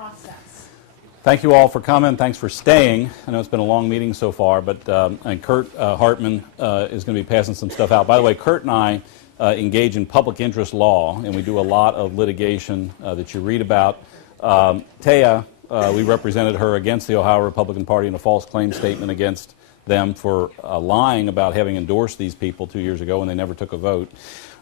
process. Thank you all for coming. Thanks for staying. I know it's been a long meeting so far, but and Kurt Hartman is going to be passing some stuff out. By the way, Kurt and I engage in public interest law, and we do a lot of litigation that you read about. Taya, we represented her against the Ohio Republican Party in a false claim statement against them for lying about having endorsed these people 2 years ago when they never took a vote.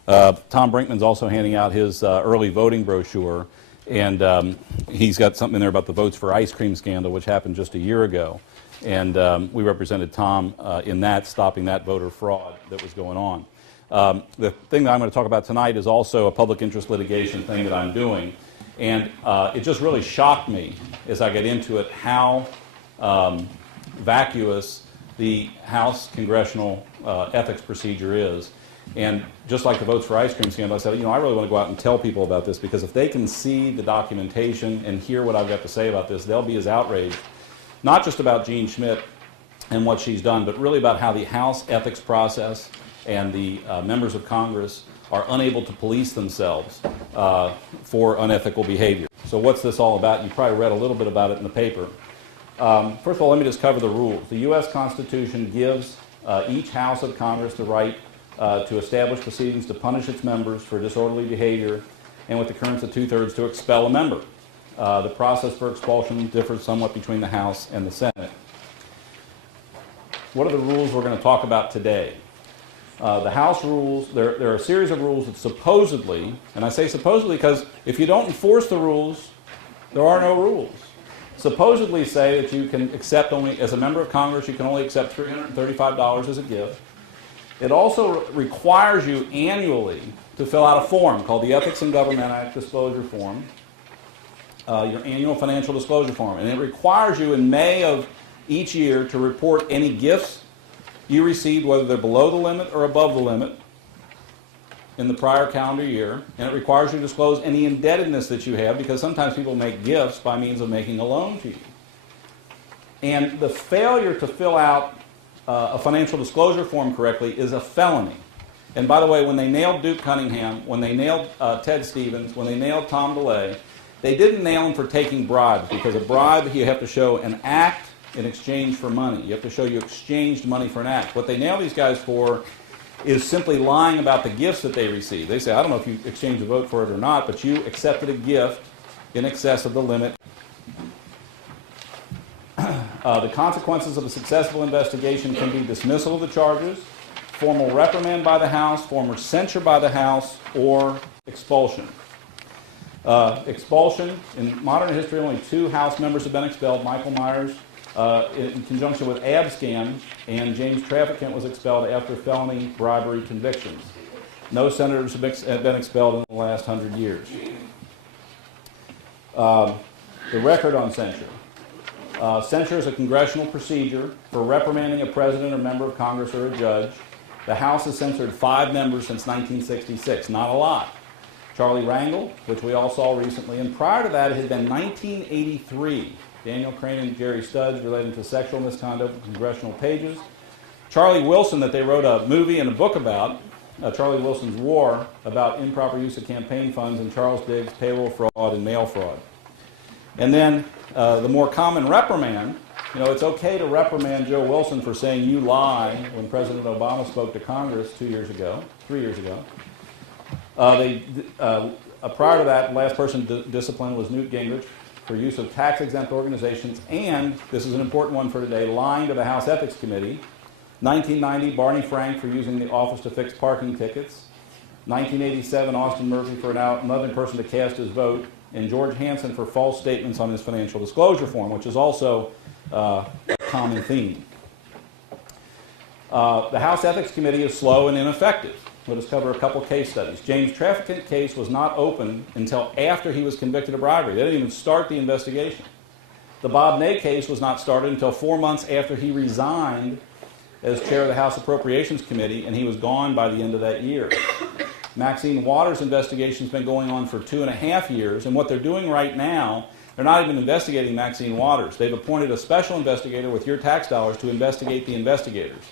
Tom Brinkman's also handing out his early voting brochure, and he's got something in there about the votes for ice cream scandal, which happened just a year ago. And we represented Tom in that, stopping that voter fraud that was going on. The thing that I'm going to talk about tonight is also a public interest litigation thing that I'm doing. And it just really shocked me as I get into it how vacuous the House Congressional Ethics Procedure is. And just like the votes for ice cream scandal, I said, you know, I really want to go out and tell people about this, because if they can see the documentation and hear what I've got to say about this, they'll be as outraged, not just about Jean Schmidt and what she's done, but really about how the House ethics process and the members of Congress are unable to police themselves for unethical behavior. So what's this all about? You probably read a little bit about it in the paper. First of all, let me just cover the rules. The U.S. Constitution gives each House of Congress the right to establish proceedings to punish its members for disorderly behavior, and with the concurrence of 2/3 to expel a member. The process for expulsion differs somewhat between the House and the Senate. What are the rules we're going to talk about today? The House rules, there are a series of rules that supposedly, and I say supposedly because if you don't enforce the rules, there are no rules. Supposedly say that you can accept only, as a member of Congress, you can only accept $335 as a gift. It also requires you annually to fill out a form called the Ethics in Government Act Disclosure Form, your annual financial disclosure form. And it requires you in May of each year to report any gifts you received, whether they're below the limit or above the limit in the prior calendar year. And it requires you to disclose any indebtedness that you have, because sometimes people make gifts by means of making a loan to you. And the failure to fill out a financial disclosure form correctly is a felony. And by the way, when they nailed Duke Cunningham, when they nailed Ted Stevens, when they nailed Tom DeLay, they didn't nail him for taking bribes, because a bribe, you have to show an act in exchange for money. You have to show you exchanged money for an act. What they nail these guys for is simply lying about the gifts that they received. They say, I don't know if you exchanged a vote for it or not, but you accepted a gift in excess of the limit. The consequences of a successful investigation can be dismissal of the charges, formal reprimand by the House, formal censure by the House, or expulsion. Expulsion, in modern history, only 2 House members have been expelled. Michael Myers, in conjunction with Abscam, and James Traficant was expelled after felony bribery convictions. No senators have been expelled in the last 100 years. The record on censure. Censure is a congressional procedure for reprimanding a president or member of Congress or a judge. The House has censored 5 members since 1966, not a lot. Charlie Rangel, which we all saw recently, and prior to that it had been 1983. Daniel Crane and Jerry Studds relating to sexual misconduct in congressional pages. Charlie Wilson, that they wrote a movie and a book about, Charlie Wilson's War, about improper use of campaign funds, and Charles Diggs' payroll fraud and mail fraud. And then the more common reprimand, you know, it's okay to reprimand Joe Wilson for saying you lie when President Obama spoke to Congress 3 years ago. Prior to that, the last person disciplined was Newt Gingrich for use of tax-exempt organizations, and, this is an important one for today, lying to the House Ethics Committee. 1990, Barney Frank for using the office to fix parking tickets. 1987, Austin Murphy for another person to cast his vote, and George Hansen for false statements on his financial disclosure form, which is also a common theme. The House Ethics Committee is slow and ineffective. Let us cover a couple case studies. James Traficant case was not opened until after he was convicted of bribery. They didn't even start the investigation. The Bob Ney case was not started until 4 months after he resigned as chair of the House Appropriations Committee, and he was gone by the end of that year. Maxine Waters' investigation has been going on for 2.5 years, and what they're doing right now, they're not even investigating Maxine Waters. They've appointed a special investigator with your tax dollars to investigate the investigators.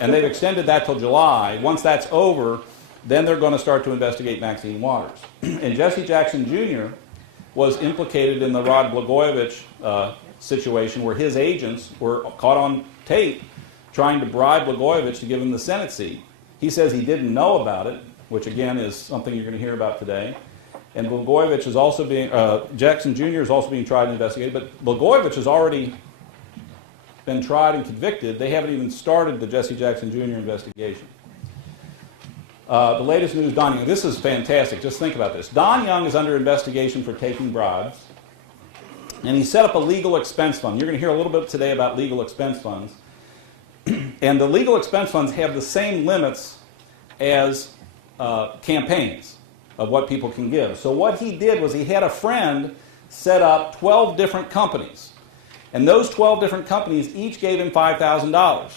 And they've extended that till July. Once that's over, then they're going to start to investigate Maxine Waters. And Jesse Jackson Jr., was implicated in the Rod Blagojevich situation where his agents were caught on tape trying to bribe Blagojevich to give him the Senate seat. He says he didn't know about it, which again is something you're going to hear about today. And Blagojevich is also being, Jackson Jr. is also being tried and investigated, but Blagojevich has already been tried and convicted. They haven't even started the Jesse Jackson Jr. investigation. The latest news, Don Young. This is fantastic. Just think about this. Don Young is under investigation for taking bribes, and he set up a legal expense fund. You're going to hear a little bit today about legal expense funds. And the legal expense funds have the same limits as campaigns of what people can give. So what he did was he had a friend set up 12 different companies. And those 12 different companies each gave him $5,000.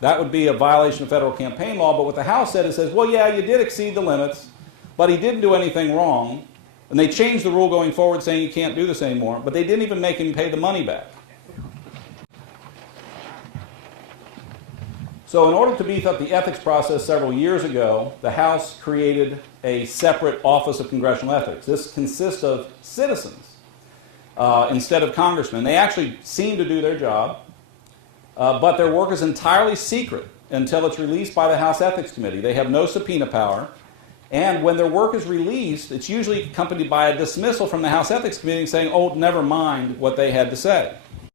That would be a violation of federal campaign law, but what the House said, it says, well, yeah, you did exceed the limits, but he didn't do anything wrong. And they changed the rule going forward saying you can't do this anymore, but they didn't even make him pay the money back. So in order to beef up the ethics process several years ago, the House created a separate Office of Congressional Ethics. This consists of citizens instead of congressmen. They actually seem to do their job, but their work is entirely secret until it's released by the House Ethics Committee. They have no subpoena power, and when their work is released, it's usually accompanied by a dismissal from the House Ethics Committee saying, oh, never mind what they had to say.